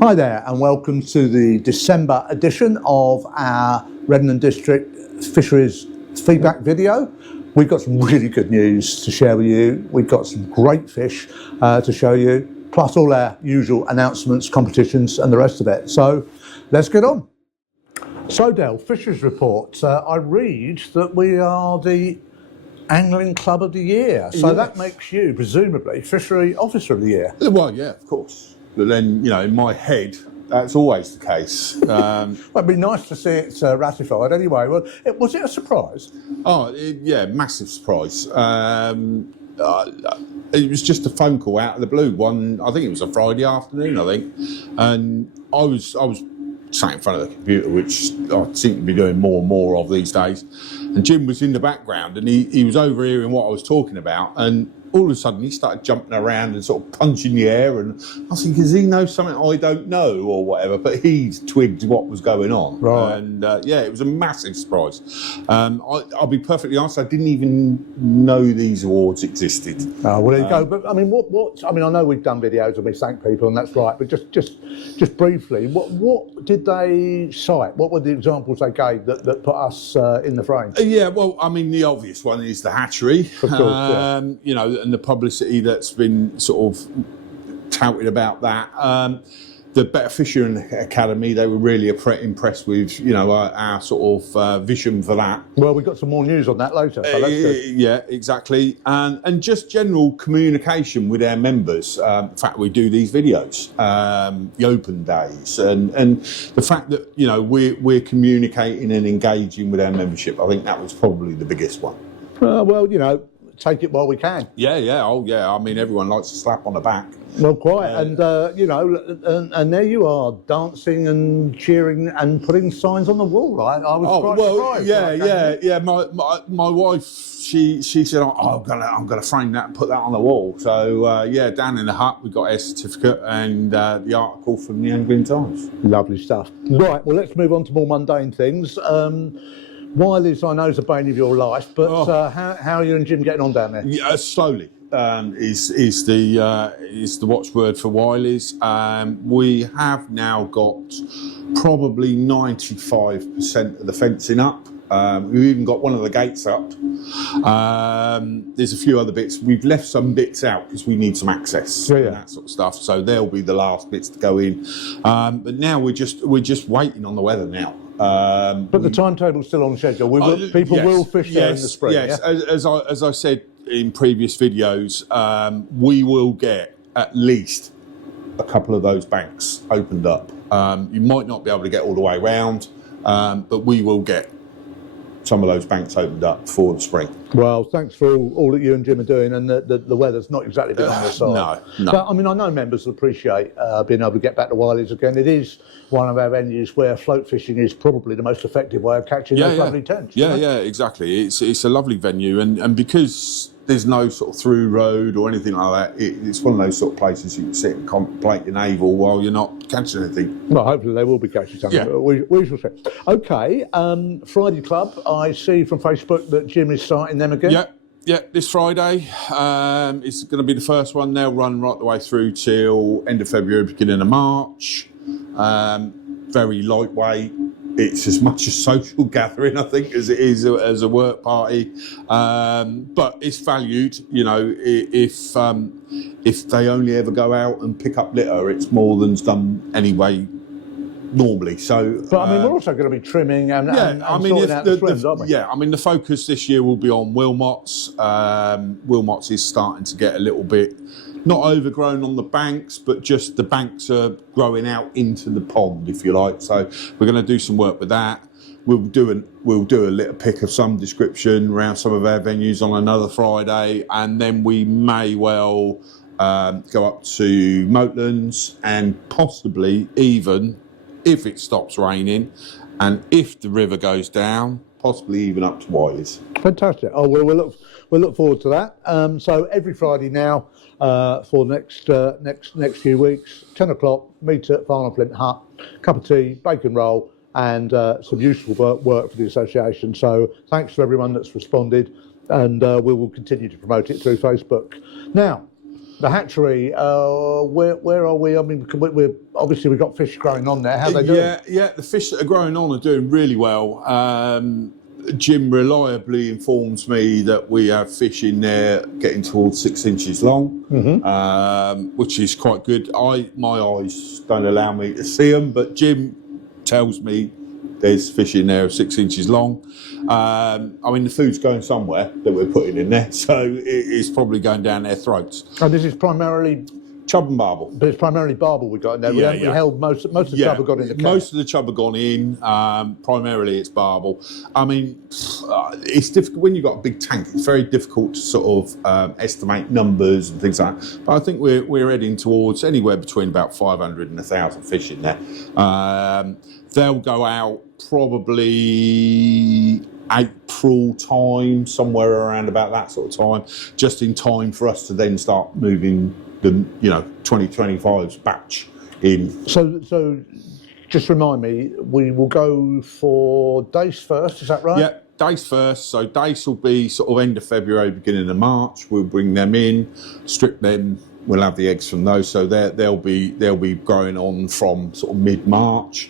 Hi there and welcome to the December edition of our Redden District Fisheries feedback video. We've got some really good news to share with you. We've got some great fish to show you, plus all our usual announcements, competitions and the rest of it. So let's get on. So Del, Fisheries Report. I read that we are the Angling Club of the Year. So that makes you, presumably, Fishery Officer of the Year. Well, yeah, of course. But then, you know, in my head, that's always the case. Well, it'd be nice to see it ratified anyway. Well, was it a surprise? Yeah, massive surprise. It was just a phone call out of the blue. I think it was a Friday afternoon, I think. And I was sat in front of the computer, which I seem to be doing more and more of these days. And Jim was in the background and he was overhearing what I was talking about. And all of a sudden he started jumping around and sort of punching the air, and I was thinking, does he know something I don't know or whatever? But he twigged what was going on. Right. And yeah, it was a massive surprise. I'll be perfectly honest, I didn't even know these awards existed. Oh, well, there you go. But I mean, I mean, I know we've done videos and we thank people, and that's right. But just briefly, what did they cite? What were the examples they gave that put us in the frame? Yeah, well, I mean, the obvious one is the hatchery. Of course, yeah. You know, and the publicity that's been sort of touted about that. The Better Fishing Academy, they were really impressed with, you know, our sort of vision for that. Well, we've got some more news on that later, so that's good. Yeah, exactly. And just general communication with our members. In fact, we do these videos, the open days, and the fact that, you know, we're communicating and engaging with our membership, I think that was probably the biggest one. Well, you know, take it while we can. Yeah. Oh, yeah. I mean, everyone likes a slap on the back. Well, quite. And, you know, and there you are, dancing and cheering and putting signs on the wall. I was quite surprised. Yeah. My wife, she said, I'm gonna frame that and put that on the wall. So, yeah, down in the hut, we got a certificate and the article from the Angling Times. Lovely stuff. Right, well, let's move on to more mundane things. Wylies, I know, is the bane of your life, but how are you and Jim getting on down there? Yeah, slowly is the watchword for Wylies. We have now got probably 95% of the fencing up. We've even got one of the gates up. There's a few other bits. We've left some bits out because we need some access and that sort of stuff. So they'll be the last bits to go in. But now we're just waiting on the weather now. But the timetable's still on schedule. People will fish there in the spring. Yes, yeah? as I said in previous videos, we will get at least a couple of those banks opened up. You might not be able to get all the way around, but we will get some of those banks opened up for the spring. Well, thanks for all that you and Jim are doing, and the weather's not exactly been on the side. No. But I mean, I know members will appreciate being able to get back to Wylies again. It is one of our venues where float fishing is probably the most effective way of catching those lovely tench. Yeah, exactly. It's a lovely venue, and because there's no sort of through road or anything like that, it's one of those sort of places you can sit and contemplate your navel while you're not catching anything. Well, hopefully they will be catching something. Yeah. We shall see. Okay, Friday Club, I see from Facebook that Jim is starting them again. Yeah, this Friday. It's going to be the first one. They'll run right the way through till end of February, beginning of March. Very lightweight. It's as much a social gathering, I think, as it is as a work party. But it's valued, you know, if they only ever go out and pick up litter, it's more than's done anyway normally. So, but I mean, we're also going to be trimming and sorting out the swims, aren't we? Yeah, I mean, the focus this year will be on Wilmots. Wilmots is starting to get a little bit not overgrown on the banks, but just the banks are growing out into the pond, if you like. So we're going to do some work with that. We'll do a little pick of some description around some of our venues on another Friday, and then we may well go up to Moatlands and possibly even, if it stops raining and if the river goes down, possibly even up to Wylies. Fantastic. Oh, we'll look forward to that. So every Friday now for the next few weeks, 10 o'clock, meet at Farnham Flint Hut, cup of tea, bacon roll, and some useful work for the association. So thanks to everyone that's responded, and we will continue to promote it through Facebook. Now, The hatchery, where are we? I mean, we're obviously we've got fish growing on there. How are they doing? Yeah, the fish that are growing on are doing really well. Jim reliably informs me that we have fish in there getting towards 6 inches long, which is quite good. My eyes don't allow me to see them, but Jim tells me there's fish in there 6 inches long. I mean, the food's going somewhere that we're putting in there, so it's probably going down their throats. And this is primarily chub and barbel. But it's primarily barbel we got in there. Yeah, we held most of the chub have gone in the can. Most of the chub have gone in. Primarily it's barbel. I mean, it's difficult when you've got a big tank. It's very difficult to sort of estimate numbers and things like that. But I think we're heading towards anywhere between about 500 and 1,000 fish in there. They'll go out probably April time, somewhere around about that sort of time, just in time for us to then start moving the 2025's batch in. So just remind me, we will go for dace first, is that right? Yeah, dace first. So dace will be sort of end of February, beginning of March. We'll bring them in, strip them. We'll have the eggs from those, so they'll be growing on from sort of mid-March.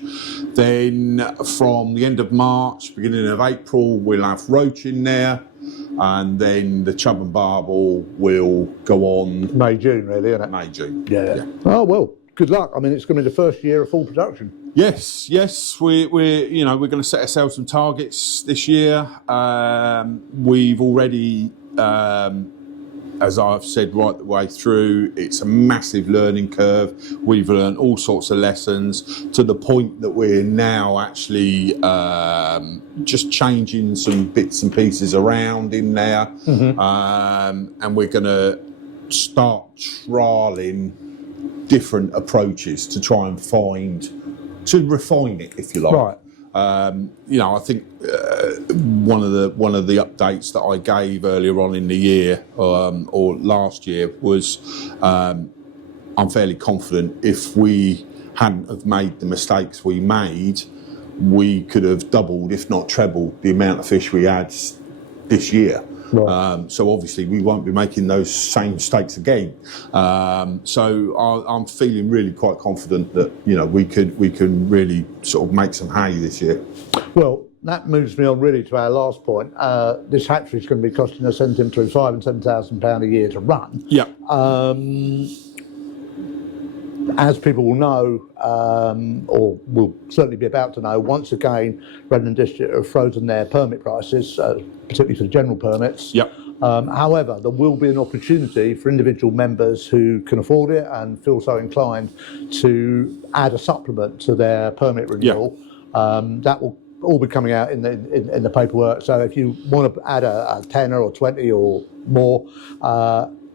Then from the end of March, beginning of April, we'll have roach in there. And then the chub and barbel will go on May, June, really, isn't it? May, June. Yeah. Oh well, good luck. I mean, it's going to be the first year of full production. Yes. We're going to set ourselves some targets this year. We've already, as I've said right the way through, it's a massive learning curve. We've learned all sorts of lessons to the point that we're now actually just changing some bits and pieces around in there. And we're going to start trialling different approaches to try and refine it, if you like. Right. I think one of the updates that I gave earlier on in the year or last year was I'm fairly confident if we hadn't have made the mistakes we made, we could have doubled, if not trebled, the amount of fish we had this year. Right. So obviously we won't be making those same mistakes again. So I'm feeling really quite confident that we can really sort of make some hay this year. Well, that moves me on really to our last point. This hatchery is going to be costing us anything between £5,000 and £7,000 a year to run. Yeah. As people will know, or will certainly be about to know, once again, Redden District have frozen their permit prices, particularly for the general permits. Yep. However, there will be an opportunity for individual members who can afford it and feel so inclined to add a supplement to their permit renewal. Yep. That will all be coming out in the paperwork. So if you want to add a tenner or 20 or more,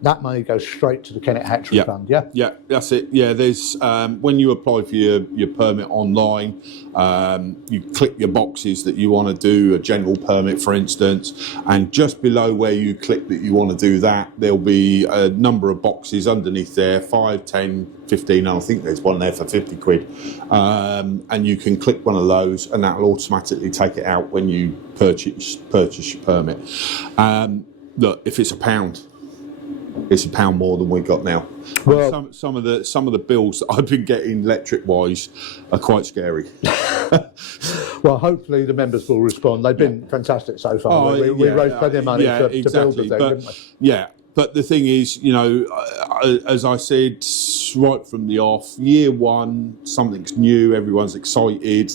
that money goes straight to the Kennet Hatchery Fund, yeah? Yeah, that's it. Yeah, there's when you apply for your permit online, you click your boxes that you want to do, a general permit, for instance, and just below where you click that you want to do that, there'll be a number of boxes underneath there, 5, 10, 15, and I think there's one there for 50 quid. And you can click one of those and that'll automatically take it out when you purchase your permit. Look, if it's £1, it's £1 more than we got now. Well, some of the bills that I've been getting electric wise are quite scary. Well, hopefully the members will respond. They've been fantastic so far. We raised plenty of money to build the thing, didn't we? Yeah. But the thing is, as I said right from the off, year one, something's new, everyone's excited,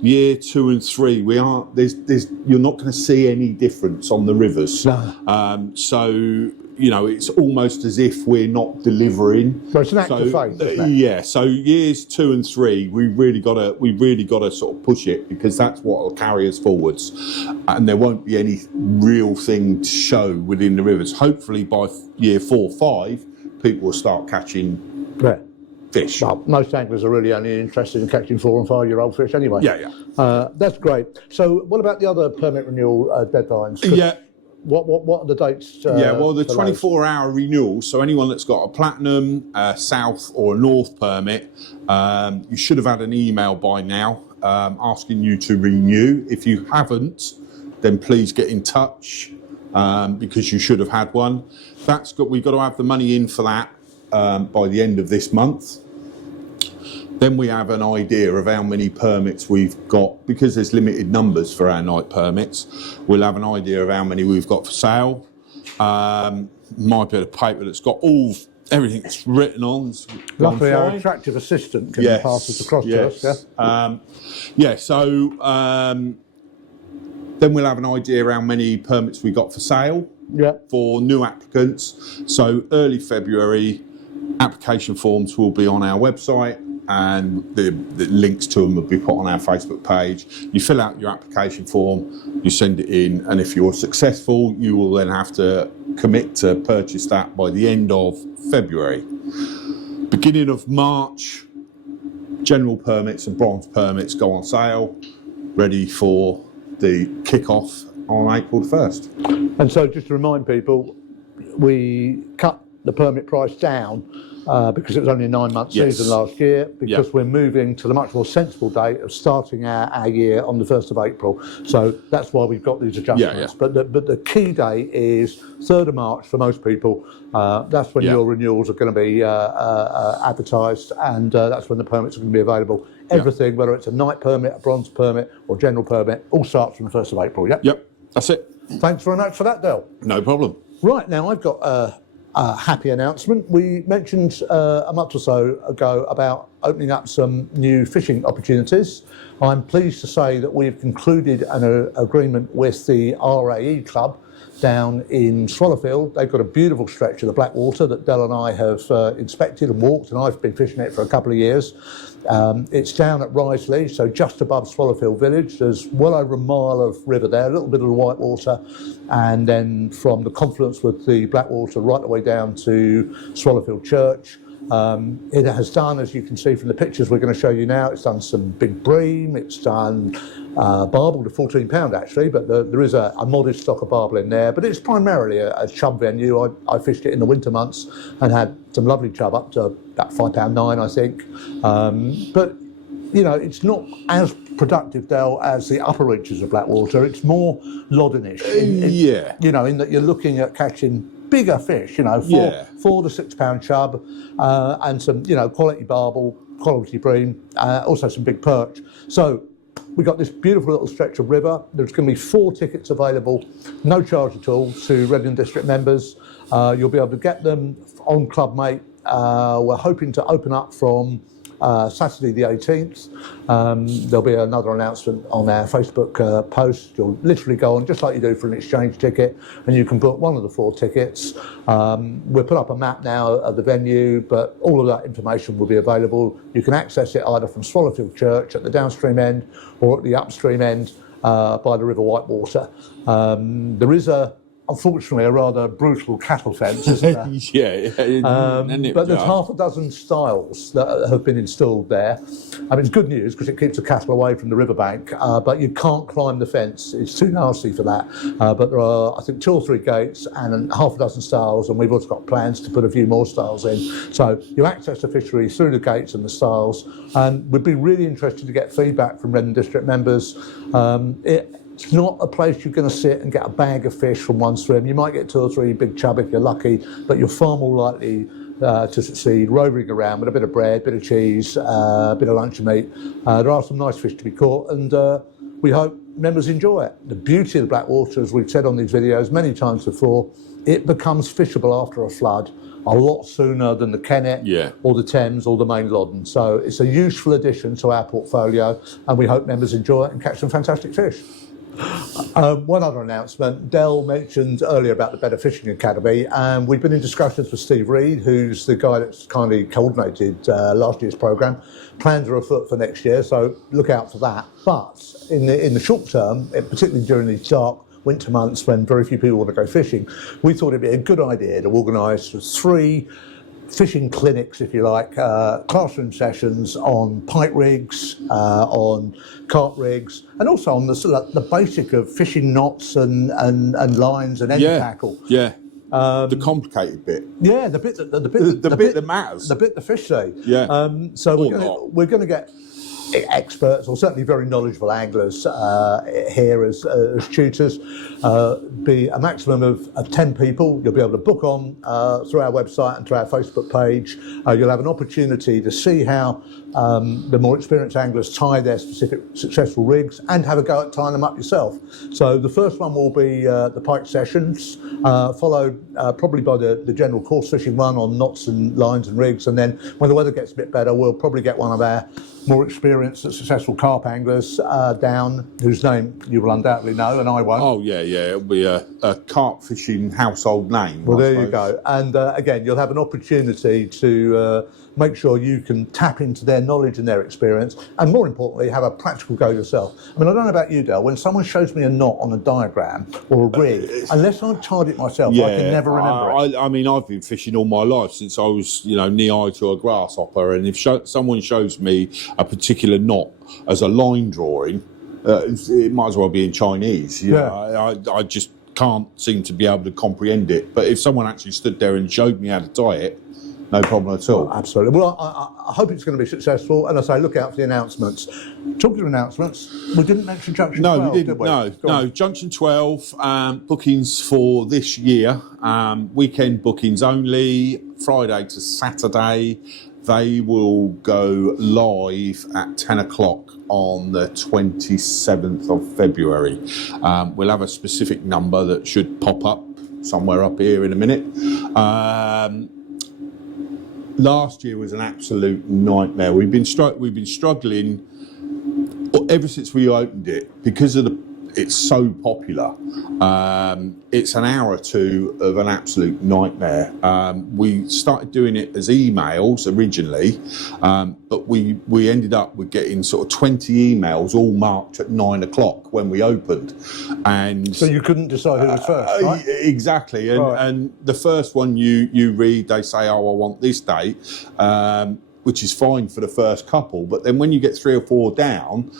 Year 2 and 3, you're not going to see any difference on the rivers. No. So, it's almost as if we're not delivering. Well, it's an act of faith, isn't it? Yeah. So years 2 and 3, we really got to sort of push it because that's what will carry us forwards, and there won't be any real thing to show within the rivers. Hopefully by year 4, 5, people will start catching fish. Well, most anglers are really only interested in catching 4 and 5-year-old fish anyway. Yeah. That's great. So what about the other permit renewal deadlines? Yeah. What are the dates? The 24-hour renewal. So anyone that's got a platinum, south or a north permit, you should have had an email by now asking you to renew. If you haven't, then please get in touch. because you should have had one. We've got to have the money in for that by the end of this month. Then we have an idea of how many permits we've got, because there's limited numbers for our night permits. We'll have an idea of how many we've got for sale. My bit of paper that's got everything that's written on. Luckily, our attractive assistant can pass this across to us. So then we'll have an idea how many permits we got for sale for new applicants. So early February, application forms will be on our website, and the links to them will be put on our Facebook page. You fill out your application form, you send it in, and if you're successful, you will then have to commit to purchase that by the end of February. Beginning of March, general permits and bronze permits go on sale, ready for the kick-off on April 1st. And so just to remind people, we cut the permit price down because it was only a 9-month season last year, because we're moving to the much more sensible date of starting our year on the 1st of April. So that's why we've got these adjustments. But the key date is 3rd of March for most people. That's when your renewals are going to be advertised, and that's when the permits are going to be available. Everything, whether it's a night permit, a bronze permit, or general permit, all starts from the 1st of April. Yep, that's it. Thanks very much for that, Del. No problem. Right, now I've got a happy announcement. We mentioned a month or so ago about opening up some new fishing opportunities. I'm pleased to say that we've concluded an agreement with the RDAA club down in Swallowfield. They've got a beautiful stretch of the Blackwater that Del and I have inspected and walked, and I've been fishing it for a couple of years. It's down at Wylies, so just above Swallowfield village. There's well over a mile of river there, a little bit of the whitewater, and then from the confluence with the Blackwater right the way down to Swallowfield Church. It has done, as you can see from the pictures we're going to show you now, it's done some big bream, it's done barbel to £14 actually, but there is a modest stock of barbel in there, but it's primarily a chub venue. I fished it in the winter months and had some lovely chub up to about £5.9 I think, but you know, it's not as productive, Del, as the upper reaches of Blackwater. It's more Loddonish, you know, in that you're looking at catching bigger fish, you know, 4 to 6 pound chub, and some, you know, quality barbel, quality bream, also some big perch. So we got this beautiful little stretch of river. There's going to be 4 tickets available, no charge at all, to Reading District members. You'll be able to get them on Clubmate. We're hoping to open up from Saturday the 18th. There'll be another announcement on our Facebook post. You'll literally go on just like you do for an exchange ticket, and you can book one of the 4 tickets. We'll put up a map now of the venue, but all of that information will be available. You can access it either from Swallowfield Church at the downstream end or at the upstream end by the River Whitewater. There is unfortunately a rather brutal cattle fence, isn't there? But there's half a dozen stiles that have been installed there. I mean, it's good news because it keeps the cattle away from the riverbank, but you can't climb the fence. It's too nasty for that. But there are, I think, 2 or 3 gates and half a dozen stiles, and we've also got plans to put a few more stiles in. So you access the fishery through the gates and the stiles, and we'd be really interested to get feedback from Reading District members. It's not a place you're going to sit and get a bag of fish from one swim. You might get 2 or 3 big chub if you're lucky, but you're far more likely to succeed roving around with a bit of bread, bit of cheese, a bit of lunch and meat. There are some nice fish to be caught, and we hope members enjoy it. The beauty of the Blackwater, as we've said on these videos many times before, it becomes fishable after a flood a lot sooner than the Kennet or the Thames or the main Loddon. So it's a useful addition to our portfolio, and we hope members enjoy it and catch some fantastic fish. One other announcement, Del mentioned earlier about the Better Fishing Academy, and we've been in discussions with Steve Reed, who's the guy that's kindly coordinated last year's programme. Plans are afoot for next year, so look out for that. But in the short term, particularly during these dark winter months when very few people want to go fishing, we thought it'd be a good idea to organise 3 fishing clinics, if you like, classroom sessions on pike rigs, on cart rigs, and also on the basic of fishing knots and lines and end tackle. The complicated bit. Yeah, the bit that matters. The bit the fish say. Yeah. So we're going to get experts, or certainly very knowledgeable anglers here as tutors. Be a maximum of 10 people. You'll be able to book on through our website and through our Facebook page. You'll have an opportunity to see how the more experienced anglers tie their specific successful rigs and have a go at tying them up yourself. So the first one will be the pike sessions, followed probably by the general coarse fishing one on knots and lines and rigs, and then when the weather gets a bit better, we'll probably get one of our more experienced and successful carp anglers down, whose name you will undoubtedly know and I won't. Oh yeah, it'll be a carp fishing household name. Well, there you go. And again, you'll have an opportunity to make sure you can tap into their knowledge and their experience, and more importantly, have a practical go yourself. I mean, I don't know about you, Dale, when someone shows me a knot on a diagram or a rig, unless I've tied it myself, I can never remember it. I mean, I've been fishing all my life since I was, knee-high to a grasshopper, and if someone shows me a particular knot as a line drawing, it might as well be in Chinese. I just can't seem to be able to comprehend it. But if someone actually stood there and showed me how to tie it, no problem at all. Absolutely. Well, I hope it's going to be successful. And I say, look out for the announcements. Talking of announcements, we didn't mention Junction 12, we didn't. did we? No. Junction 12, bookings for this year, weekend bookings only, Friday to Saturday. They will go live at 10 o'clock on the 27th of February. We'll have a specific number that should pop up somewhere up here in a minute. Last year was an absolute nightmare. We've been struggling ever since we opened it because of it's so popular. It's an hour or two of an absolute nightmare. We started doing it as emails originally, but we ended up with getting sort of 20 emails all marked at 9 o'clock when we opened. And so you couldn't decide who was first, right? Exactly. And the first one you read, they say, oh, I want this date, which is fine for the first couple. But then when you get 3 or 4 down,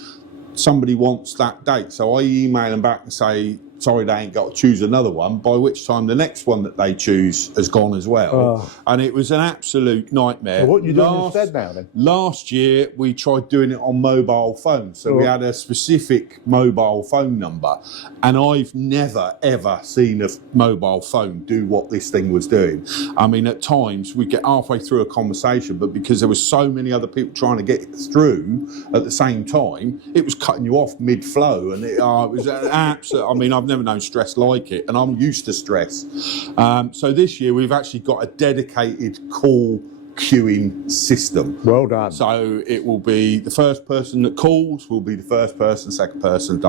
somebody wants that date. So I email them back and say, sorry, they ain't got to choose another one, by which time the next one that they choose has gone as well. And it was an absolute nightmare. So what are you doing instead now then? Last year, we tried doing it on mobile phones. So we had a specific mobile phone number. And I've never, ever seen a mobile phone do what this thing was doing. I mean, at times, we'd get halfway through a conversation, but because there were so many other people trying to get through at the same time, it was cutting you off mid-flow. And it was an absolute, I mean, I've never known stress like it, and I'm used to stress. So this year we've actually got a dedicated call queuing system. Well done. So it will be the first person that calls will be the first person, second person,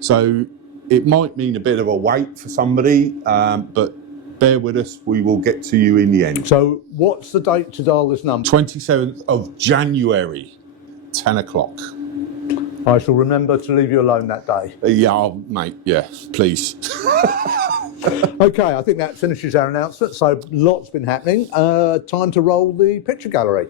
So it might mean a bit of a wait for somebody, but bear with us, we will get to you in the end. So what's the date to dial this number? 27th of January, 10 o'clock. I shall remember to leave you alone that day. Mate, please. Okay, I think that finishes our announcement. So lots been happening. Time to roll the picture gallery.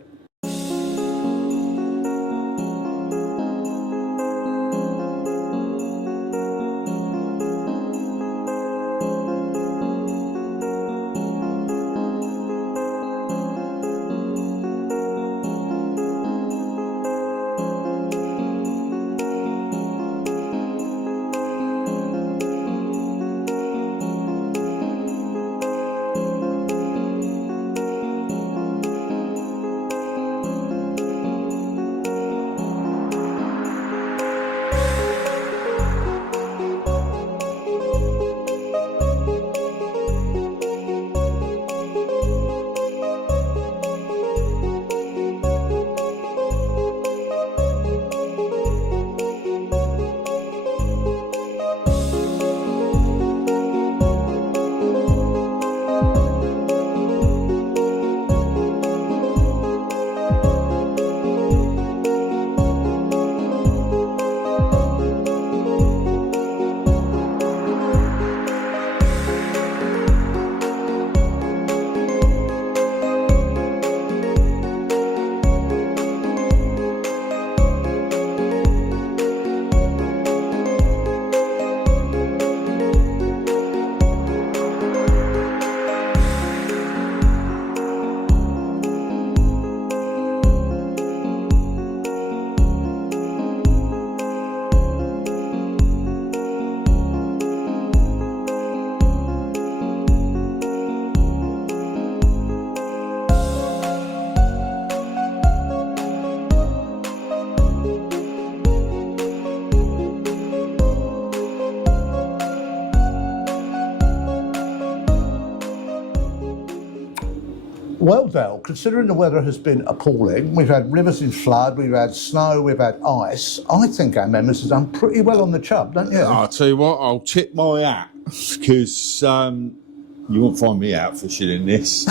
Well, Dale, considering the weather has been appalling, we've had rivers in flood, we've had snow, we've had ice. I think our members have done pretty well on the chub, don't you? I'll tell you what, I'll tip my hat, because you won't find me out fishing in this.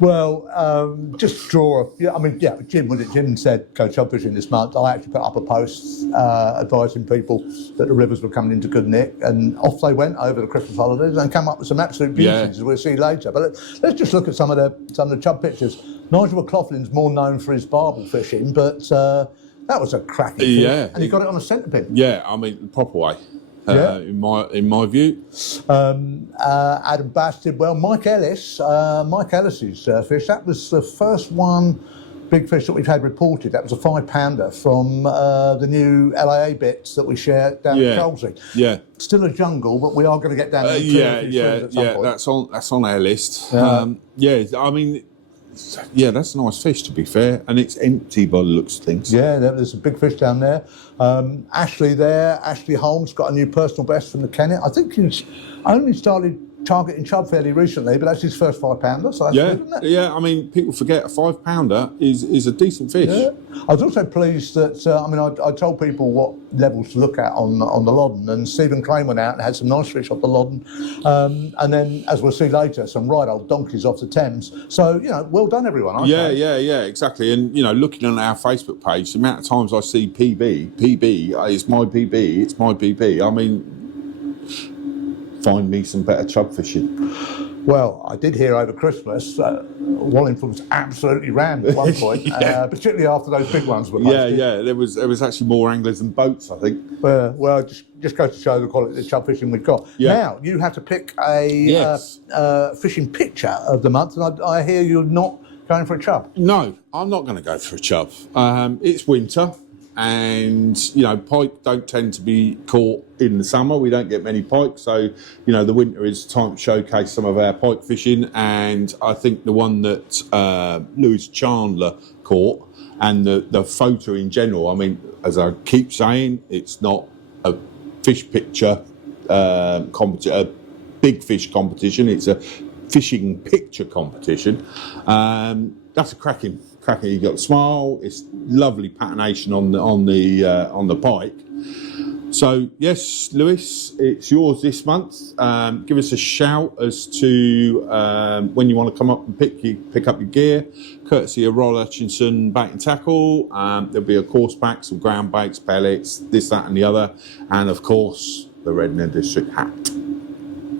Well, just draw. Jim said go chub fishing this month. I actually put up a post advising people that the rivers were coming into good nick, and off they went over the Christmas holidays and come up with some absolute beauties, as we'll see later. But let's just look at some of the chub pictures. Nigel McLaughlin's more known for his barbel fishing, but that was a cracking fish, and he got it on a centre pin. Yeah, I mean the proper way. In my view. Adam Bass did well. Mike Ellis's fish, that was the first one big fish that we've had reported. That was a 5-pounder from the new LAA bits that we share down in Cholsey. Yeah. Still a jungle, but we are going to get down there. That's on our list. I mean, that's a nice fish, to be fair, and it's empty by the looks of things. Yeah, there's a big fish down there. Ashley Holmes got a new personal best from the Kennet. I think he's only started targeting chub fairly recently, but that's his first 5-pounder, so that's good, isn't it? Yeah, I mean, people forget a 5-pounder is a decent fish. Yeah. I was also pleased that, I told people what levels to look at on the Loddon, and Stephen Crane went out and had some nice fish off the Loddon, and then, as we'll see later, some right old donkeys off the Thames. So, well done, everyone. Yeah, exactly. And, looking on our Facebook page, the amount of times I see PB, it's my PB, it's my PB. I mean, find me some better chub fishing. Well, I did hear over Christmas Wallingford was absolutely rammed at one point, particularly after those big ones were posted. There was actually more anglers than boats, I think. Well, just goes to show the quality of the chub fishing we've got. Yeah. Now, you have to pick a fishing picture of the month, and I hear you're not going for a chub. No, I'm not going to go for a chub. It's winter. And pike don't tend to be caught in the summer. We don't get many pike, so the winter is time to showcase some of our pike fishing. And I think the one that Lewis Chandler caught, and the photo in general, I mean, as I keep saying, it's not a fish picture a big fish competition. It's a fishing picture competition. That's a cracking. You got the smile. It's lovely patination on the pike. So yes, Lewis, it's yours this month. Give us a shout as to when you want to come up and pick up your gear, courtesy of Roll Hutchinson Bait and Tackle. There'll be a coarse pack, some ground baits, pellets, this, that, and the other, and of course the Redden District hat.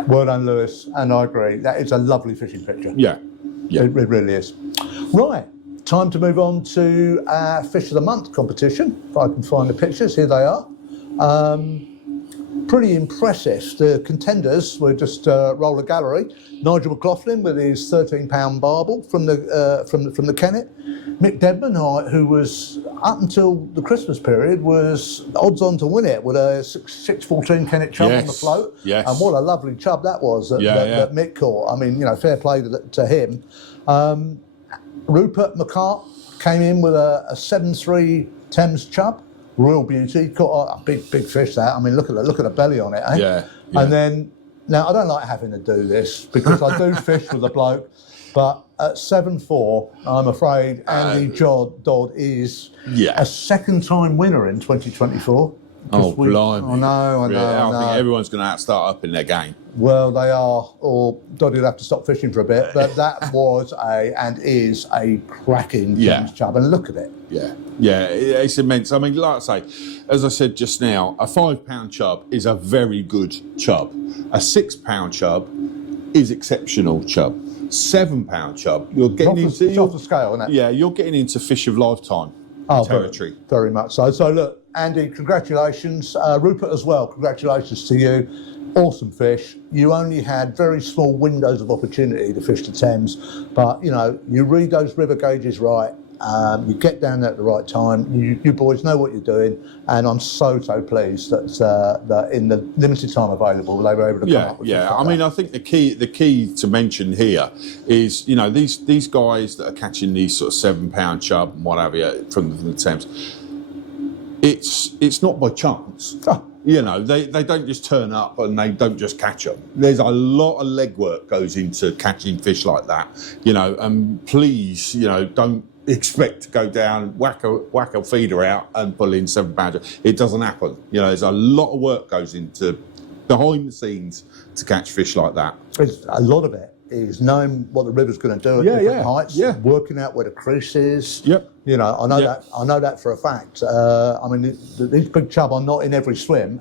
Well done, Lewis, and I agree. That is a lovely fishing picture. Yeah. It really is. Right. Time to move on to our Fish of the Month competition. If I can find the pictures, here they are. Pretty impressive. The contenders were just roll a gallery. Nigel McLaughlin with his 13-pound barbel from the Kennet. Mick Dedman, who was up until the Christmas period was odds on to win it with a 614 Kennet chub on the float. Yes. And what a lovely chub that was that Mick caught. I mean, fair play to him. Rupert McCart came in with a 7.3 Thames chub, royal beauty, caught a big fish. That, I mean, look at the belly on it. Yeah. And then now I don't like having to do this because I do fish with a bloke, but at 7.4, I'm afraid Andy Dodd is a second-time winner in 2024. Oh, blimey. I know. I think everyone's going to start up in their game. Well, they are, or Doddy will have to stop fishing for a bit, but that was and is a cracking Thames chub, and look at it. Yeah, it's immense. I mean, like I say, as I said just now, a 5-pound chub is a very good chub. A 6-pound chub is exceptional chub. 7-pound chub, you're getting into... It's off the scale, isn't it? Yeah, you're getting into fish of lifetime territory. Very much so. So look, Andy, congratulations. Rupert as well, congratulations to you. Awesome fish. You only had very small windows of opportunity to fish the Thames, but you read those river gauges right. You get down there at the right time. You boys know what you're doing, and I'm so pleased that in the limited time available, they were able to come up with. I mean, I think the key to mention here is these guys that are catching these sort of 7-pound chub and what have you from the Thames. It's not by chance. You know, they don't just turn up and they don't just catch them. There's a lot of legwork goes into catching fish like that, you know, and please, you know, don't expect to go down, whack a feeder out and pull in 7 pounder. It doesn't happen. You know, there's a lot of work goes into behind the scenes to catch fish like that. It's, a lot of it is knowing what the river's going to do at different heights, working out where the crease is. Yep. You know, I know that for a fact. I mean, these big chub are not in every swim,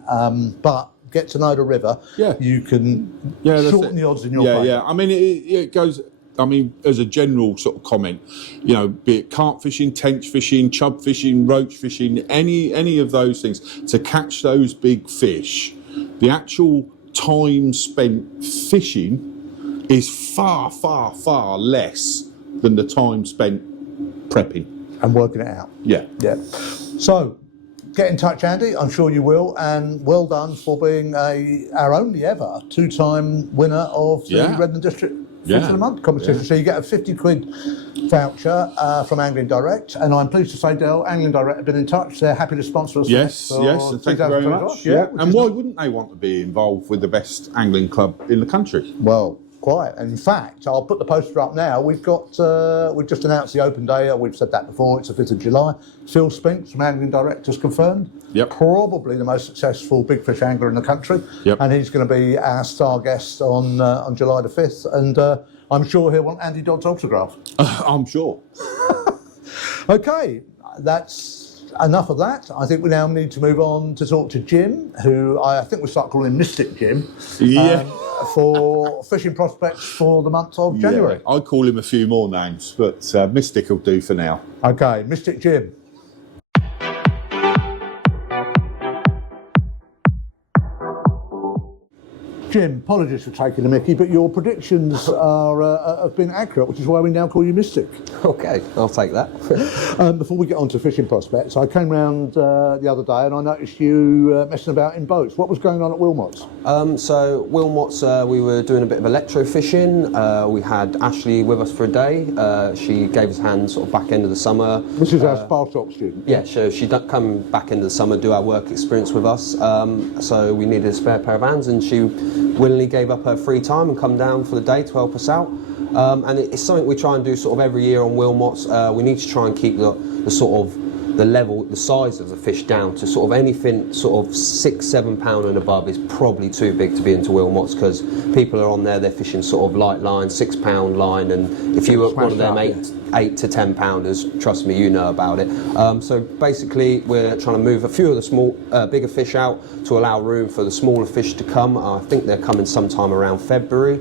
but get to know the river. Yeah. You can shorten the odds in your favour. Yeah. I mean, it goes. I mean, as a general sort of comment, you know, be it carp fishing, tench fishing, chub fishing, roach fishing, any of those things, to catch those big fish, the actual time spent fishing is far, far, far less than the time spent prepping. And working it out. Yeah. Yeah. So, get in touch, Andy. I'm sure you will. And well done for being our only ever 2-time winner of the Redden District Fish of the Month competition. Yeah. So you get a £50 voucher from Angling Direct. And I'm pleased to say, Del, Angling Direct have been in touch. They're happy to sponsor us. Yes. And thank you very much. Yeah. And why wouldn't they want to be involved with the best angling club in the country? Well, quite. And in fact, I'll put the poster up now. We've just announced the open day. We've said that before. It's the 5th of July. Phil Spinks from Angling Direct has confirmed. Yep. Probably the most successful big fish angler in the country. Yep. And he's going to be our star guest on July the 5th. And I'm sure he'll want Andy Dodd's autograph. I'm sure. Okay, that's enough of that. I think we now need to move on to talk to Jim, who I think we'll start calling Mystic Jim. Yeah. For fishing prospects for the month of January. Yeah, I'd call him a few more names, but Mystic will do for now. Okay, Mystic Jim. Jim, apologies for taking the mickey, but your predictions have been accurate, which is why we now call you Mystic. Okay, I'll take that. Before we get on to fishing prospects, I came round the other day and I noticed you messing about in boats. What was going on at Wilmot's? So Wilmot's, we were doing a bit of electro fishing. We had Ashley with us for a day. She gave us a hand sort of back end of the summer. This is our Spa Shop student. Yeah, so she done come back into the summer, do our work experience with us. So we needed a spare pair of hands, and she willingly gave up her free time and come down for the day to help us out. And it's something we try and do sort of every year on Wilmot's. We need to try and keep the sort of the level, the size of the fish down to sort of anything sort of 6-7 pound and above is probably too big to be into Wilmot's, because people are on there, they're fishing sort of light line, 6 pound line, and if you were one of them 8 to 10 pounders, trust me, you know about it. So basically we're trying to move a few of the small, bigger fish out to allow room for the smaller fish to come. I think they're coming sometime around February.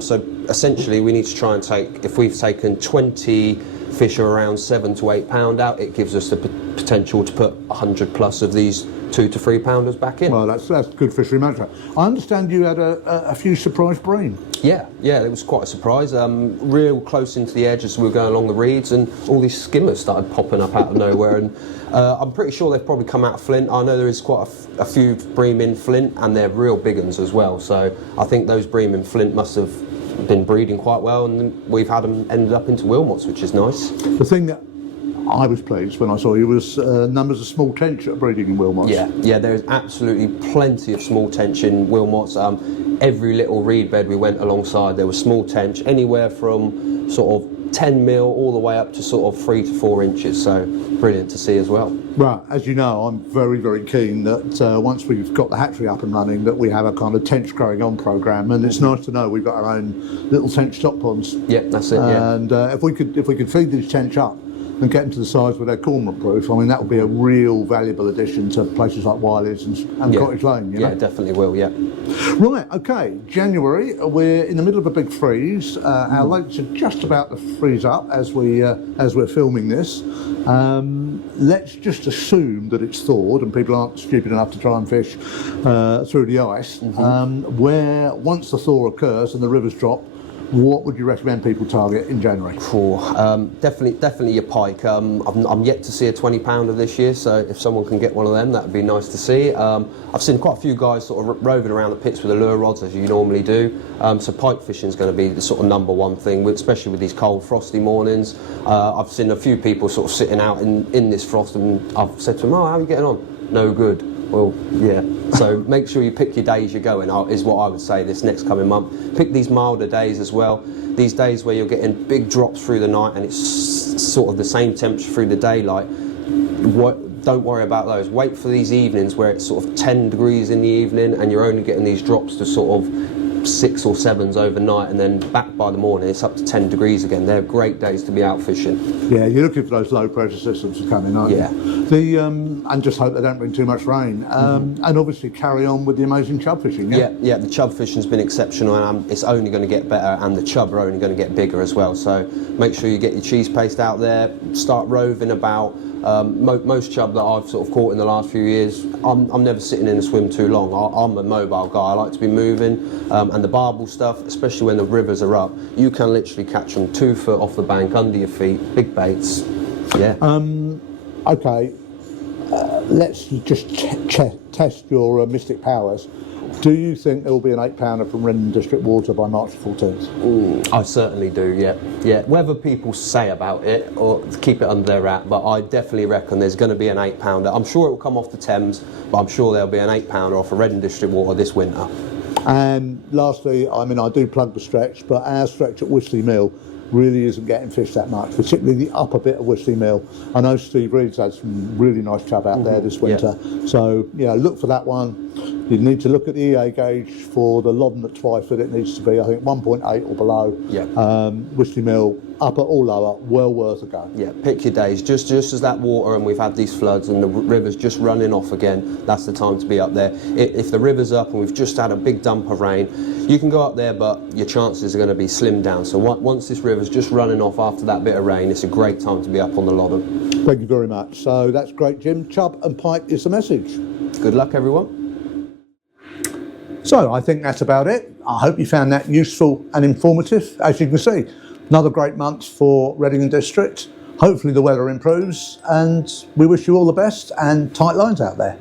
So essentially we need to try and take, if we've taken 20 fish are around 7 to 8 pound out, it gives us the potential to put 100 plus of these 2 to 3 pounders back in. Well, that's good fishery management. I understand you had a few surprise bream. Yeah, it was quite a surprise. Real close into the edge as we were going along the reeds, and all these skimmers started popping up out of nowhere. And I'm pretty sure they've probably come out of Flint. I know there is quite a few bream in Flint, and they're real big ones as well. So I think those bream in Flint must have been breeding quite well, and we've had them ended up into Wilmot's, which is nice. The thing that I was pleased when I saw you was numbers of small tench that are breeding in Wilmot's. Yeah, there's absolutely plenty of small tench in Wilmot's. Every little reed bed we went alongside, there was small tench, anywhere from sort of 10 mil all the way up to sort of 3 to 4 inches. So brilliant to see as well. Right, as you know, I'm very, very keen that once we've got the hatchery up and running, that we have a kind of tench growing on programme, and it's nice to know we've got our own little tench stock ponds. Yeah, that's it. Yeah. And if we could feed these tench up and get them to the size where they're cormorant proof, I mean, that would be a real valuable addition to places like Wylies and Cottage Lane. You know? Yeah, dedefinitely will. Yeah. Right, okay, January, we're in the middle of a big freeze. Our lakes are just about to freeze up as we're filming this. Let's just assume that it's thawed and people aren't stupid enough to try and fish through the ice. Where once the thaw occurs and the rivers drop, what would you recommend people target in January? Definitely your pike. I'm yet to see a 20 pounder this year, so if someone can get one of them, that would be nice to see. I've seen quite a few guys sort of roving around the pits with the lure rods, as you normally do. So pike fishing is going to be the sort of number one thing, especially with these cold, frosty mornings. I've seen a few people sort of sitting out in this frost, and I've said to them, "Oh, how are you getting on?" No good. Well, yeah. So make sure you pick your days you're going, is what I would say this next coming month. Pick these milder days as well. These days where you're getting big drops through the night and it's sort of the same temperature through the daylight. Don't worry about those. Wait for these evenings where it's sort of 10 degrees in the evening and you're only getting these drops to sort of 6 or 7s overnight, and then back by the morning it's up to 10 degrees again. They're great days to be out fishing. Yeah, you're looking for those low pressure systems to come in, aren't you? And just hope they don't bring too much rain. And obviously carry on with the amazing chub fishing. Yeah, the chub fishing's been exceptional, and it's only going to get better, and the chub are only going to get bigger as well. So make sure you get your cheese paste out there, start roving about. Most chub that I've sort of caught in the last few years, I'm never sitting in a swim too long. I'm a mobile guy. I like to be moving, and the barbel stuff, especially when the rivers are up, you can literally catch them 2 foot off the bank, under your feet, big baits. Yeah. Okay, let's just test your mystic powers. Do you think there will be an 8-pounder from Redden District Water by March 14th? I certainly do, yeah. Whether people say about it or keep it under their wrap, but I definitely reckon there's going to be an 8-pounder. I'm sure it will come off the Thames, but I'm sure there'll be an 8-pounder off of Redden District Water this winter. And lastly, I mean, I do plug the stretch, but our stretch at Wisley Mill really isn't getting fished that much, particularly the upper bit of Wisley Mill. I know Steve Reed's had some really nice chub out there this winter. Yeah. So, look for that one. You need to look at the EA gauge for the Loddon at Twyford. It needs to be, I think, 1.8 or below. Yeah. Wisley Mill, upper or lower, well worth a go. Yeah, pick your days. Just as that water, and we've had these floods and the river's just running off again, that's the time to be up there. If the river's up and we've just had a big dump of rain, you can go up there, but your chances are going to be slimmed down. So once this river's just running off after that bit of rain, it's a great time to be up on the Loddon. Thank you very much. So that's great, Jim. Chub and pike is the message. Good luck, everyone. So I think that's about it. I hope you found that useful and informative. As you can see, another great month for Reading District. Hopefully the weather improves, and we wish you all the best and tight lines out there.